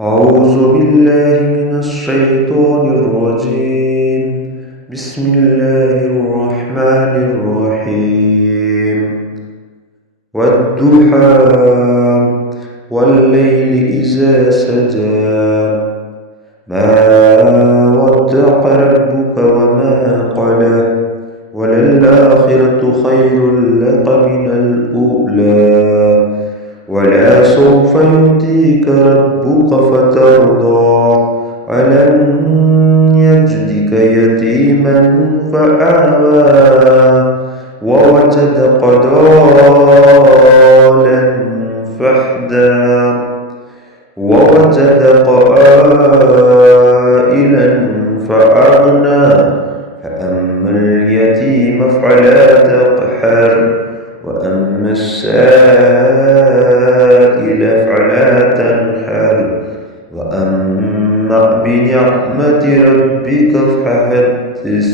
أعوذ بالله من الشيطان الرجيم. بسم الله الرحمن الرحيم. والضحى والليل إذا سجى ما ودعك ربك وما قلى وللآخرة خير لك من الأولى ولسوف يؤتيك ربك فترضى ألم يجدك يتيما فآوى ووجدك ضالا فهدى ووجدك عائلا فأغنى فأما اليتيم فلا تقهر وأما السائل فلا تنهر وأما بنعمة ربك فحدث.